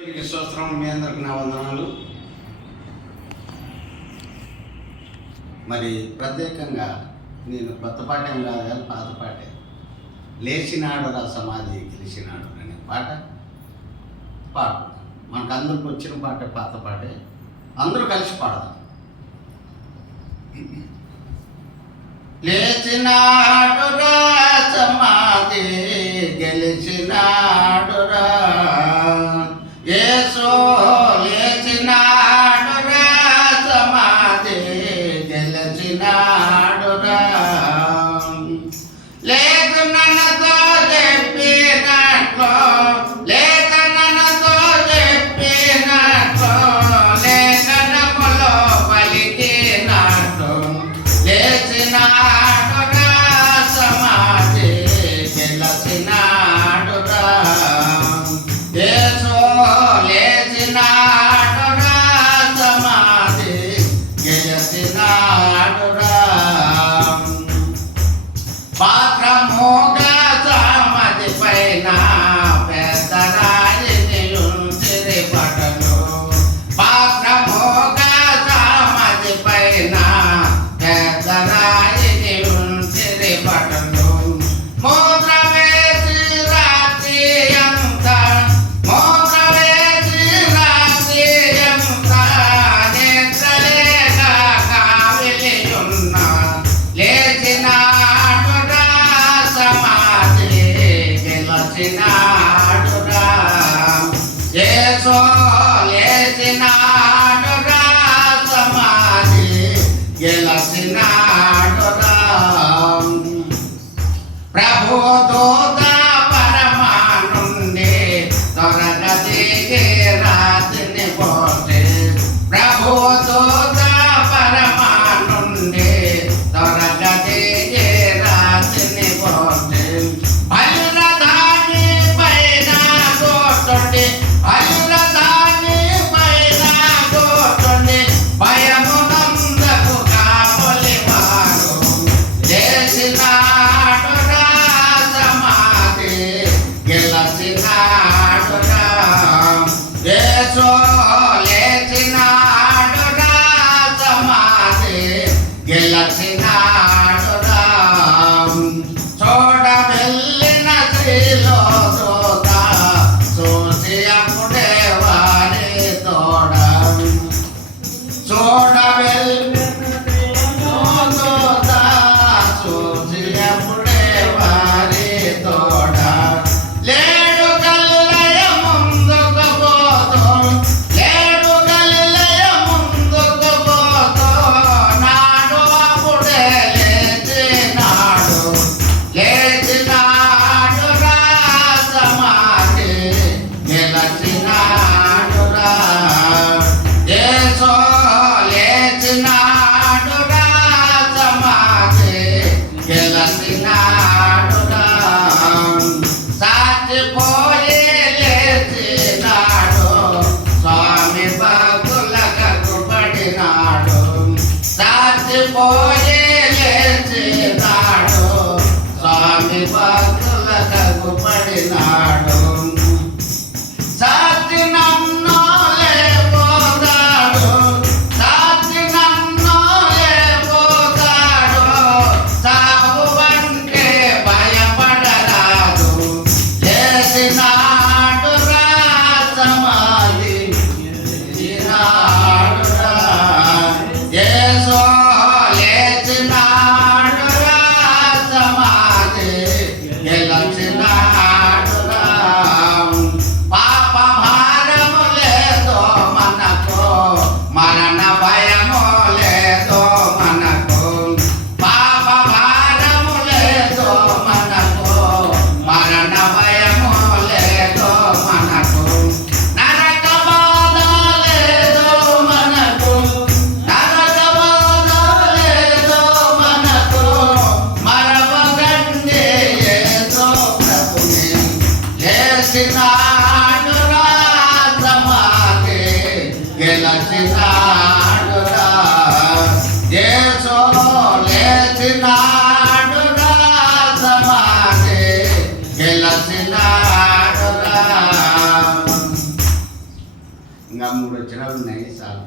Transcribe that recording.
స్తోత్రం. మీ అందరికి నా వందనాలు. మరి ప్రత్యేకంగా నేను కొత్త పాఠం కాదు కానీ పాత పాటే, లేచినాడు రా సమాధి గెలిచినాడు అనే పాట మనకు అందరికి వచ్చిన పాటే, పాత పాటే. అందరూ కలిసి పాడదాం. లేచినాడు రా సమాధి గెలిచినాడు రా యేసు, లేచినాడు రా సమాధి గెలిచినాడు రా. లేదు నన్నతో చెప్పినట్లు, లేదు నన్నతో చెప్పినట్లు, లేఖనములో పలికినట్లు, లేచినాడు రా సమాధి గెలిచినాడు రా యేసు, లేచినాడు రా సమాధి గెలిచినాడు రా. పాత్రముగా సమాధి పైన పెద్ద రాయిని ఉంచిరి పటలు, పాత్రముగా సమాధి పైన పెద్ద రాయిని ఉంచిరి పటలు. మూత్ర వేసి రాత్రి అంతా, మూత్ర వేసి రాత్రి అంతా, నేత్రలేక కావిలి ఉన్నా, లేచినాడు రా సమాధి గెలిచినాడు రా యేసు, లేచినాడు రా సమాధి గెలిచినాడు రా. ప్రభు దూత పరమానుండి త్వరగా దిగి రాతిని పోతే, ప్రభు దూత పరమానుండి త్వరగా దిగి రాతిని పోతే, బలిరథాన్ని పైన కూర్చుండి, బలిరథాన్ని పైన కూర్చుండి, భయమునందకు కాపులివారు, లేచినాడు రా సమాధి గెలిచినాడు రా యేసు, లేచినాడు రా సమాధి గెలిచినాడు రా. చూడ వెళ్ళిన శ్రీలో దూత చూసి అప్పుడే వారి తోడ, చూడ వెళ్ళిన దూత చూసి అప్పుడే వారి తోడ, లేడు గలిలయ ముందుకు పోతూ, లేడు గలిలయ ముందుకు పోతూ, నాడు అప్పుడే లేచినాడు, లేచినాడు రా సమాధి గెలిచినాడు రా యేసు, లేచినాడు రా సమాధి గెలిచినాడు రా. సాచిపోయి లేచినాడు, స్వామి భక్తులకు పడినాడు, సాచిపోయి లేచినాడు, స్వామి భక్తులకు పడినాడు. సాచి నన్ను లేపోతాడు, సాచి నన్ను లేపోతాడు, సాగు అంటే భయపడరాదు, లేచినాడు రా సమాధి గెలిచినాడు రా యేసు, లేచినాడు రా సమాధి గెలిచినాడు రా. పాప భారము లేదో మనకు, మరణ భయము లేదో మనకు, పాప భారము లేదో మనకు, మరణ భయము లేదో మనకు, నరక బాధ లేదో మనకు, నరక బాధ లేదో మనకు, మరవగండి యేసు ప్రభుని, లేచినాడు రా సమాధి గెలిచినాడు రా యేసు, లేచినాడు రా సమాధి గెలిచినాడు రా. ఇంకా 3 వచనాలు ఉన్నాయి చాలు.